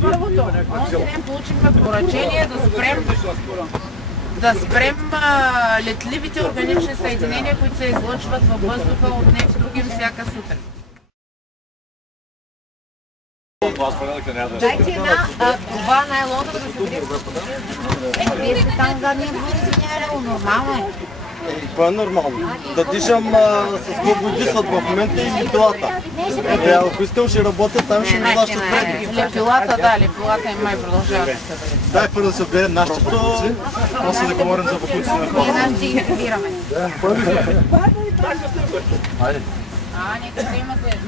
Първото, онзи ден получихме поръчение да спрем летливите органични съединения, които се излъчват във въздуха от нефтогим всяка сутрин. Дайте една това найлона да се вие сте там задния двор, извинявай, нормално е. Това е нормално. Да дишам с много дишат в момента и лепилата. Ако искам ще работя, там ще ми плащат преди. Лепилата, да, лепилата и май продължават да се бъде. Дай първо да се отберем нашето, после да говорим за покуците на Ние нашите ги събираме. Хайде. Нека да имате